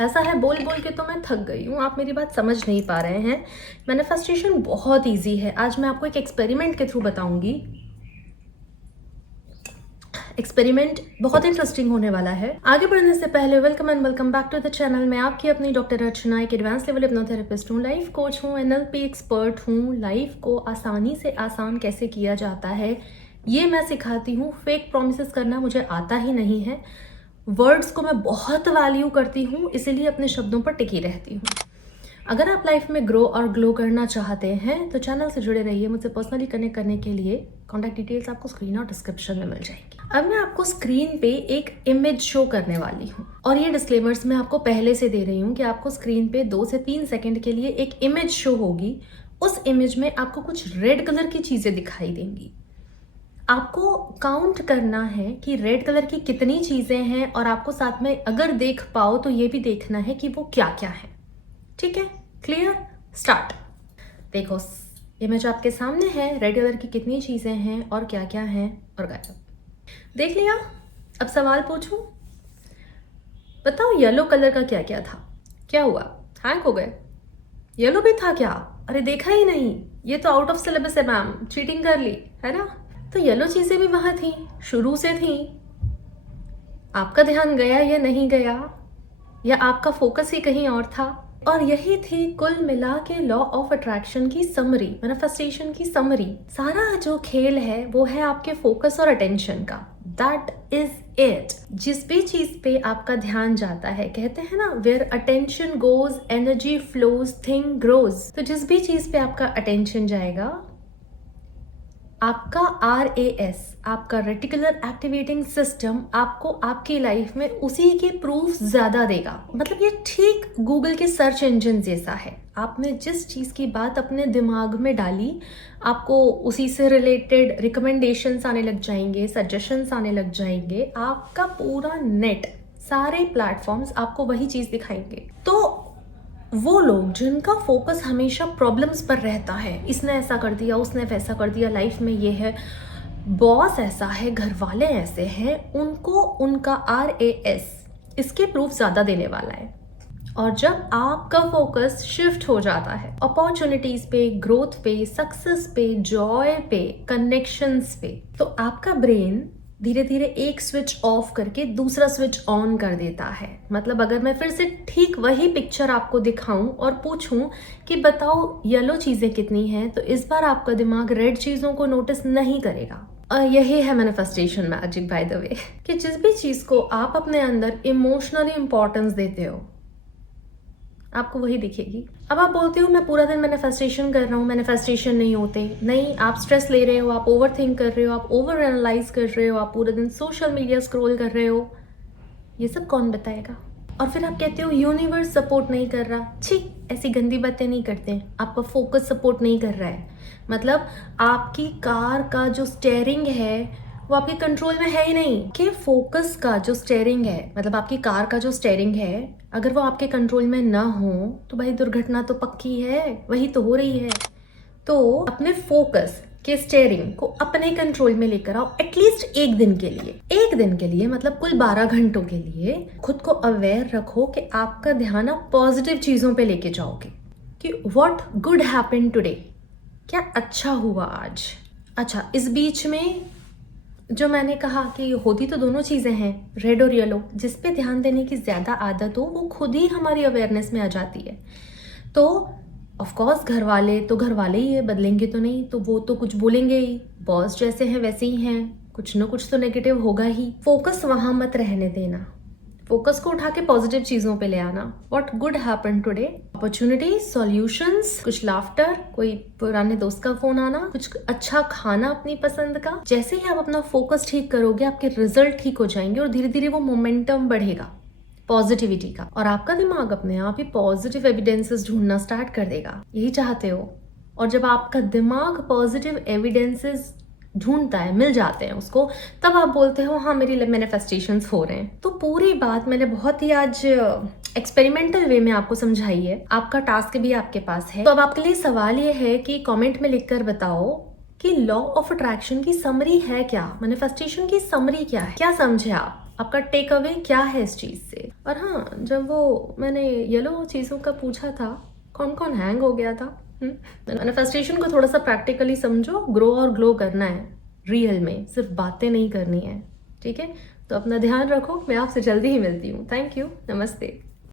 ऐसा है बोल बोल के तो मैं थक गई हूँ, आप मेरी बात समझ नहीं पा रहे हैं। मैनिफेस्टेशन बहुत इजी है। आज मैं आपको एक एक्सपेरिमेंट के थ्रू बताऊंगी। एक्सपेरिमेंट बहुत इंटरेस्टिंग होने वाला है। आगे बढ़ने से पहले welcome and welcome back to the channel. मैं आपकी अपनी डॉक्टर अर्चना, एक एडवांस लेवल हिप्नोथेरेपिस्ट हूँ, लाइफ कोच हूँ, एनएलपी एक्सपर्ट हूँ। लाइफ को आसानी से आसान कैसे किया जाता है ये मैं सिखाती हूँ। फेक प्रॉमिसेस करना मुझे आता ही नहीं है। वर्ड्स को मैं बहुत वैल्यू करती हूँ, इसीलिए अपने शब्दों पर टिकी रहती हूँ। अगर आप लाइफ में ग्रो और ग्लो करना चाहते हैं तो चैनल से जुड़े रहिए। मुझसे पर्सनली कनेक्ट करने के लिए कॉन्टैक्ट डिटेल्स आपको स्क्रीन और डिस्क्रिप्शन में मिल जाएगी। अब मैं आपको स्क्रीन पे एक इमेज शो करने वाली हूँ और ये डिस्क्लेमर्स मैं आपको पहले से दे रही हूँ कि आपको स्क्रीन पे 2 से 3 सेकंड के लिए एक इमेज शो होगी। उस इमेज में आपको कुछ रेड कलर की चीजें दिखाई देंगी। आपको काउंट करना है कि रेड कलर की कितनी चीजें हैं और आपको साथ में अगर देख पाओ तो ये भी देखना है कि वो क्या क्या है। ठीक है, क्लियर? स्टार्ट। देखो, इमेज आपके सामने है। रेड कलर की कितनी चीजें हैं और क्या क्या हैं और गायब। देख लिया? अब सवाल पूछूं? बताओ येलो कलर का क्या क्या था? क्या हुआ? हैंग हो गए? येलो भी था क्या? अरे देखा ही नहीं, ये तो आउट ऑफ सिलेबस है मैम, चीटिंग कर ली है ना। तो येलो चीजें भी वहां थी, शुरू से थी। आपका ध्यान गया या नहीं गया, या आपका फोकस ही कहीं और था? और यही थी कुल मिला के लॉ ऑफ अट्रैक्शन की समरी, मैनिफेस्टेशन की समरी। सारा जो खेल है वो है आपके फोकस और अटेंशन का। That is it. जिस भी चीज पे आपका ध्यान जाता है, कहते हैं ना, where attention goes energy flows thing grows. तो जिस भी चीज पे आपका अटेंशन जाएगा, आपका RAS, आपका रेटिकुलर एक्टिवेटिंग सिस्टम, आपको आपकी लाइफ में उसी के प्रूफ ज्यादा देगा। मतलब ये ठीक गूगल के सर्च इंजन जैसा है। आपने जिस चीज की बात अपने दिमाग में डाली, आपको उसी से रिलेटेड रिकमेंडेशंस आने लग जाएंगे, सजेशंस आने लग जाएंगे। आपका पूरा नेट, सारे प्लेटफॉर्म्स आपको वही चीज दिखाएंगे। तो वो लोग जिनका फोकस हमेशा प्रॉब्लम्स पर रहता है, इसने ऐसा कर दिया, उसने वैसा कर दिया, लाइफ में ये है, बॉस ऐसा है, घर वाले ऐसे हैं, उनको उनका RAS इसके प्रूफ ज्यादा देने वाला है। और जब आपका फोकस शिफ्ट हो जाता है अपॉर्चुनिटीज पे, ग्रोथ पे, सक्सेस पे, जॉय पे, कनेक्शंस पे, तो आपका ब्रेन धीरे धीरे एक स्विच ऑफ करके दूसरा स्विच ऑन कर देता है। मतलब अगर मैं फिर से ठीक वही पिक्चर आपको दिखाऊं और पूछूं कि बताओ येलो चीजें कितनी हैं, तो इस बार आपका दिमाग रेड चीजों को नोटिस नहीं करेगा। यही है manifestation magic by the way, कि जिस भी चीज को आप अपने अंदर इमोशनली इंपॉर्टेंस देते हो, आपको वही दिखेगी। अब आप बोलते हो मैं पूरा दिन मैनिफेस्टेशन कर रहा हूँ, मैनिफेस्टेशन नहीं होते। नहीं, आप स्ट्रेस ले रहे हो, आप ओवर थिंक कर रहे हो, आप ओवर एनालाइज कर रहे हो, आप पूरे दिन सोशल मीडिया स्क्रॉल कर रहे हो। ये सब कौन बताएगा? और फिर आप कहते हो यूनिवर्स सपोर्ट नहीं कर रहा। छी, ऐसी गंदी बातें नहीं करते। आपका फोकस सपोर्ट नहीं कर रहा है। मतलब आपकी कार का जो स्टेयरिंग है वो आपके कंट्रोल में है ही नहीं। कि फोकस का जो स्टेयरिंग है, मतलब आपकी कार का जो स्टेयरिंग है, अगर वो आपके कंट्रोल में ना हो तो भाई दुर्घटना तो पक्की है, वही तो हो रही है। तो अपने फोकस के स्टेयरिंग को अपने कंट्रोल में लेकर आओ, एटलीस्ट एक दिन के लिए। एक दिन के लिए मतलब कुल 12 घंटों के लिए खुद को अवेयर रखो कि आपका ध्यान आप पॉजिटिव चीजों पे लेके जाओगे। कि व्हाट गुड हैपन टुडे, क्या अच्छा हुआ आज। अच्छा, इस बीच में जो मैंने कहा कि होती तो दोनों चीजें हैं, रेड और येलो, जिस पे ध्यान देने की ज्यादा आदत हो वो खुद ही हमारी अवेयरनेस में आ जाती है। तो ऑफ कोर्स घर वाले ही है, बदलेंगे तो नहीं, तो वो तो कुछ बोलेंगे ही। बॉस जैसे हैं वैसे ही हैं, कुछ ना कुछ तो नेगेटिव होगा ही। फोकस वहां मत रहने देना, फोकस को उठा के पॉजिटिव चीजों पे ले आना। What good happen today, opportunity, solutions, कुछ लाफ्टर, कोई पुराने दोस्त का फोन आना, कुछ अच्छा खाना अपनी पसंद का। जैसे ही आप अपना फोकस ठीक करोगे, आपके रिजल्ट ठीक हो जाएंगे और धीरे धीरे वो मोमेंटम बढ़ेगा पॉजिटिविटी का, और आपका दिमाग अपने आप ही पॉजिटिव एविडेंसेस ढूंढना स्टार्ट कर देगा। यही चाहते हो। और जब आपका दिमाग पॉजिटिव एविडेंसेस ढूंढता है, मिल जाते हैं उसको, तब आप बोलते हो हाँ मेरी मैनिफेस्टेशंस हो रहे हैं। तो पूरी बात मैंने बहुत ही आज एक्सपेरिमेंटल वे में आपको समझाई है। आपका टास्क भी आपके पास है। तो अब आपके लिए सवाल ये है कि कमेंट में लिखकर बताओ कि लॉ ऑफ अट्रैक्शन की समरी है क्या, मैनिफेस्टेशन की समरी क्या है। क्या समझे आप आपका टेक अवे क्या है इस चीज़ से। और हाँ, जब वो मैंने येलो चीज़ों का पूछा था, कौन कौन हैंग हो गया था। मैनिफेस्टेशन को थोड़ा सा प्रैक्टिकली समझो, ग्रो और ग्लो करना है रियल में, सिर्फ बातें नहीं करनी है, ठीक है। तो अपना ध्यान रखो, मैं आपसे जल्दी ही मिलती हूँ। थैंक यू, नमस्ते।